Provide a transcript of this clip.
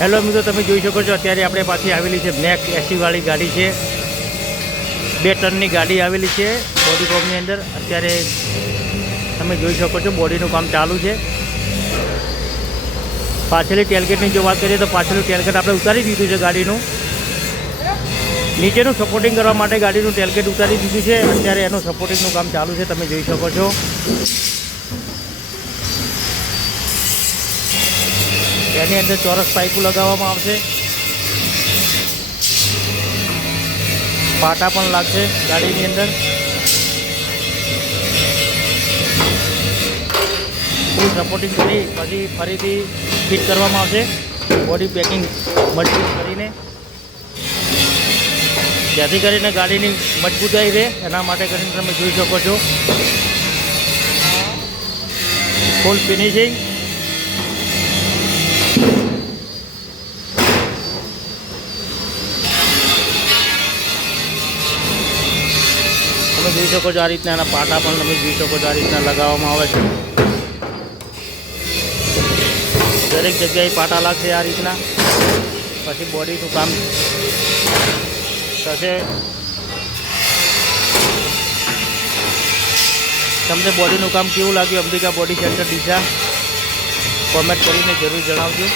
Hello મિત્રો, તમે જોઈ શકો છો અત્યારે આપણે પાછી આવેલી છે નેક એસી વાળી ગાડી છે, 2 ટનની ગાડી આવેલી છે બોડી કોમની અંદર. અત્યારે તમે જોઈ શકો છો બોડીનું કામ ચાલુ છે. પાછળની ટેલગેટની જો વાત કરીએ તો પાછળનું ટેલગેટ આપણે ઉતારી દીધું છે ગાડીનું. નીચેનું સપોર્ટિંગ કરવા માટે ગાડીનું ટેલગેટ ઉતારી દીધું છે. અત્યારે એનું સપોર્ટિંગનું કામ ચાલુ છે, તમે જોઈ શકો છો. એની અંદર ચોરસ પાઇપો લગાવવામાં આવશે, પાટા પણ લાગશે ગાડીની અંદર. ફૂલ સપોર્ટિંગ કરી પછી ફરીથી ફિટ કરવામાં આવશે બોડી પેકિંગ મજબૂત કરીને, જેથી કરીને ગાડીની મજબૂતાઈ રહે. એના માટે કરીને તમે જોઈ શકો છો ફૂલ ફિનિશિંગ. તમે જોઈ શકો છો આ રીતના એના પાટા પણ તમે જોઈ શકો છો આ રીતના લગાવવામાં આવે છે. દરેક જગ્યાએ પાટા લાગશે આ રીતના. પછી બોડીનું કામ થશે. તમને બોડીનું કામ કેવું લાગ્યું Ambika body centre Deesa comment કરીને જરૂર જણાવજો.